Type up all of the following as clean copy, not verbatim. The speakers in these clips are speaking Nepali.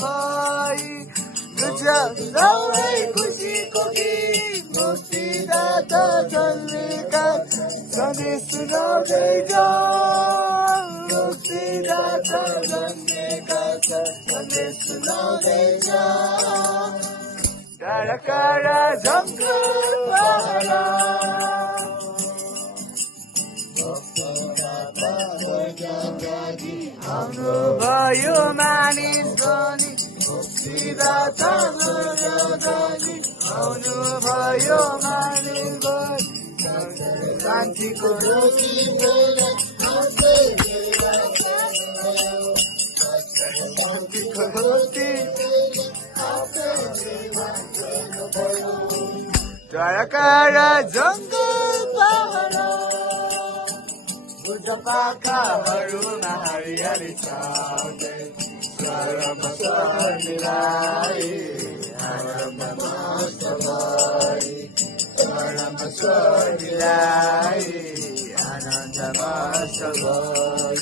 भई सबै खुसीको गीत मुक्तिदाता जन्मेका सधैँ सुनाउँदै जाऊ मुक्तिदाता जन्मेका सधैँ सुनाउँदै जाऊ टाढा टाढा जङ्गल पहाड आउनु भयो मानिस बनी मुक्तिदाता धनी आउनु भयो मानिस बनी शान्तिको रोटी शान्तिको रोटी टाढा टाढा जङ्गल पहाड पाखाहरूमा हरियाली छाउँदै स्वरमा स्वर मिलाई आनन्दमा सबै स्वरमा स्वर मिलाई आनन्दमा सबै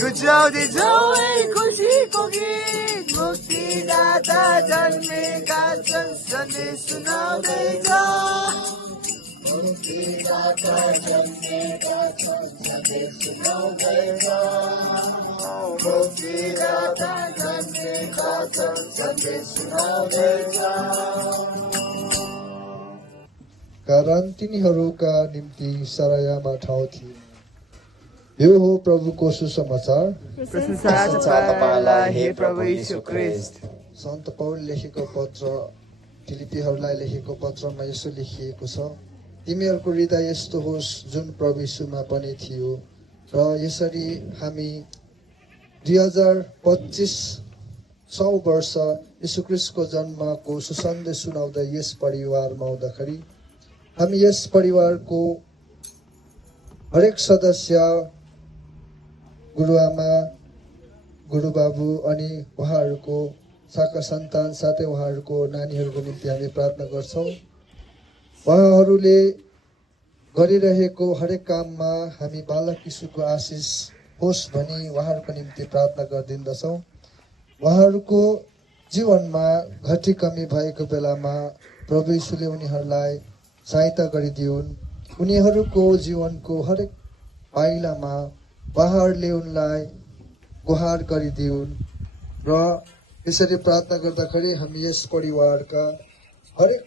गुजाउँदै जाऊ खुसीको गीत मुक्तिदाता जन्मेका छन् सधैँ सुनाउँदै जाऊ मुक्तिदाता जन्मेका छन् सधैँ सुनाउँदै जाऊ मुक्तिदाता जन्मेका छन् सधैँ सुनाउँदै जाऊ कारण तिनीहरूका निम्ति सरायमा ठाउँ थियो। यो हो प्रभुको सुसमाचार। प्रशंसा तपाईँलाई हे प्रभु यीशु ख्रीष्ट। सन्त पौल लेखेको पत्र फिलिप्पीहरूलाई लेखेको पत्रमा यसो लेखिएको छ, तिमीहरूको हृदय यस्तो होस् जुन प्रभु यीशुमा पनि थियो र यसरी हामी 2025 वर्ष यीशु ख्रीष्टको जन्मको सुसन्देश सुनाउँदै यस परिवारमा आउँदाखेरि हामी यस परिवारको हरेक सदस्य गुरुआमा गुरुबाबु अनि उहाँहरूको शाखा सन्तान साथै उहाँहरूको नानीहरूको निम्ति हामी प्रार्थना गर्छौँ। उहाँहरूले गरिरहेको हरेक काममा हामी बालक यीशुको आशिष होस् भनी उहाँहरूको निम्ति प्रार्थना गरिदिँदछौँ। उहाँहरूको जीवनमा घटी कमी भएको बेलामा प्रभु यीशुले उनीहरूलाई सहायता गरिदिउन्। उनीहरूको जीवनको हरेक पाइलामा उहाँहरूले उनलाई गुहार गरिदिउन् र यसरी प्रार्थना गर्दाखेरि हामी यस परिवारका हरेक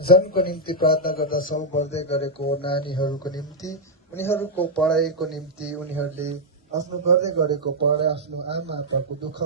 जनको निम्ति प्रार्थना गर्दछौँ। बढ्दै गरेको नानीहरूको निम्ति, उनीहरूको पढाइको निम्ति, उनीहरूले आफ्नो गर्दै गरेको पढाइ, आफ्नो आमा आप्पाको दुःख